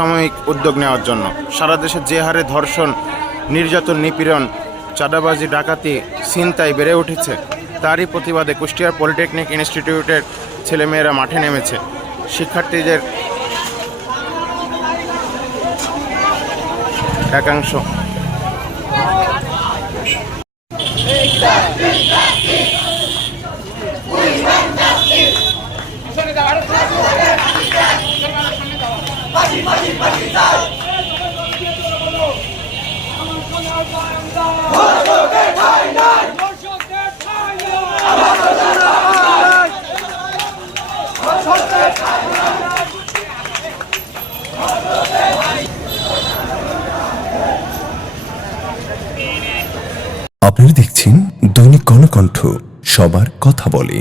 সাময়িক উদ্যোগ নেওয়ার জন্য। সারা দেশে যে হারে ধর্ষণ, নির্যাতন, নিপীড়ন, চাঁদাবাজি, ডাকাতি, ছিনতাই বেড়ে উঠেছে, তারই প্রতিবাদে কুষ্টিয়ার পলিটেকনিক ইনস্টিটিউটের ছেলেমেয়েরা মাঠে নেমেছে। শিক্ষার্থীদের একাংশ আপনারা দেখছেন দৈনিক গণকণ্ঠ, সবার কথা বলে।